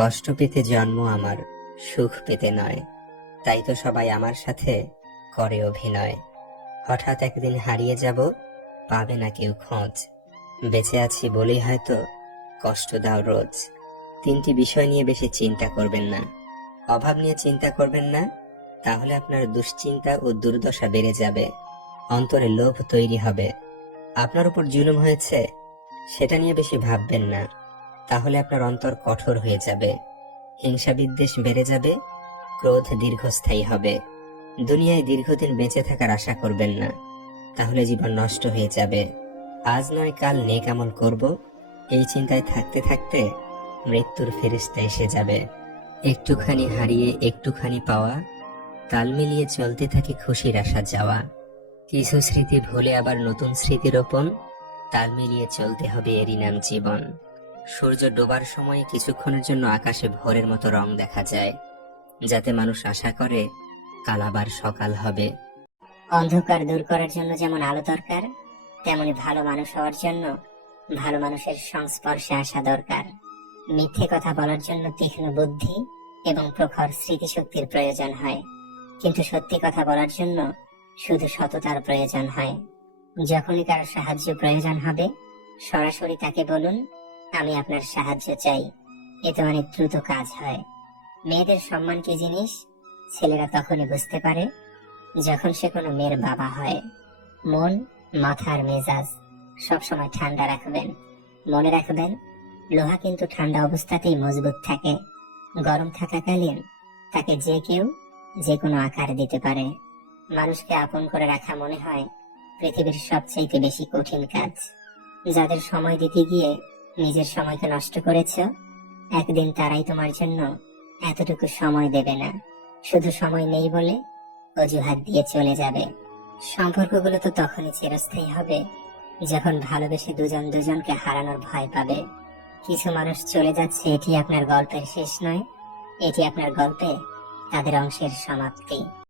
কষ্ট পেতে জন্ম আমার, সুখ পেতে নয়। তাই তো সবাই আমার সাথে করে অভিনয়। হঠাৎ একদিন হারিয়ে যাব, পাবে না কেউ খোঁজ। বেঁচে আছি বলেই হয়তো কষ্ট দাও রোজ। তিনটি বিষয় নিয়ে বেশি চিন্তা করবেন না। অভাব নিয়ে চিন্তা করবেন না, তাহলে আপনার দুশ্চিন্তা ও দুর্দশা বেড়ে যাবে। অন্তরে লোভ তৈরি হবে। আপনার উপর জুলুম হয়েছে, সেটা নিয়ে বেশি ভাববেন না, তাহলে আপনার অন্তর কঠোর হয়ে যাবে। হিংসা বিদ্বেষ বেড়ে যাবে, ক্রোধ দীর্ঘস্থায়ী হবে। দুনিয়ায় দীর্ঘদিন বেঁচে থাকার আশা করবেন না, তাহলে জীবন নষ্ট হয়ে যাবে। আজ নয় কাল নেক আমল করব, এই চিন্তায় থাকতে থাকতে মৃত্যুর ফেরেশতা এসে যাবে। একটুখানি হারিয়ে একটুখানি পাওয়া, তাল মিলিয়ে চলতে থাকে খুশির আসা যাওয়া। কিছু স্মৃতি ভুলে আবার নতুন স্মৃতি রোপণ, তাল মিলিয়ে চলতে হবে এরই নাম জীবন। সূর্য ডোবার সময় কিছুক্ষণের জন্য আকাশে ভোরের মতো রং দেখা যায়, যাতে মানুষ আশা করে কাল আবার সকাল হবে। অন্ধকার দূর করার জন্য যেমন আলো দরকার, তেমনি ভালো মানুষ হওয়ার জন্য ভালো মানুষের সংস্পর্শে আসা দরকার। মিথ্যে কথা বলার জন্য তীক্ষ্ণ বুদ্ধি এবং প্রখর স্মৃতিশক্তির প্রয়োজন হয়, কিন্তু সত্যি কথা বলার জন্য শুধু সততার প্রয়োজন হয়। যখনই কারো সাহায্য প্রয়োজন হবে, সরাসরি তাকে বলুন, আমি আপনার সাহায্য চাই। এতে অনেক দ্রুত কাজ হয়। মেয়েদের সম্মান কি জিনিস ছেলেরা তখনই বুঝতে পারে যখন সে কোনো মেয়ের বাবা হয়। মন, মাথার মেজাজ সবসময় ঠান্ডা রাখবেন। মনে রাখবেন, লোহা কিন্তু ঠান্ডা অবস্থাতেই মজবুত থাকে। গরম থাকাকালীন তাকে যে কেউ যে কোনো আকার দিতে পারে। মানুষকে আপন করে রাখা মনে হয় পৃথিবীর সবচেয়ে বেশি কঠিন কাজ। যাদের সময় দিতে গিয়ে নিজের সময়কে নষ্ট করেছ, একদিন তারাই তোমার জন্য এতটুকু সময় দেবে না। শুধু সময় নেই বলে অজুহাত দিয়ে চলে যাবে। সম্পর্কগুলো তো তখনই চিরস্থায়ী হবে যখন ভালোবেসে দুজন দুজনকে হারানোর ভয় পাবে। কিছু মানুষ চলে যাচ্ছে, এটি আপনার গল্পের শেষ নয়, এটি আপনার গল্পে তাদের অংশের সমাপ্তি।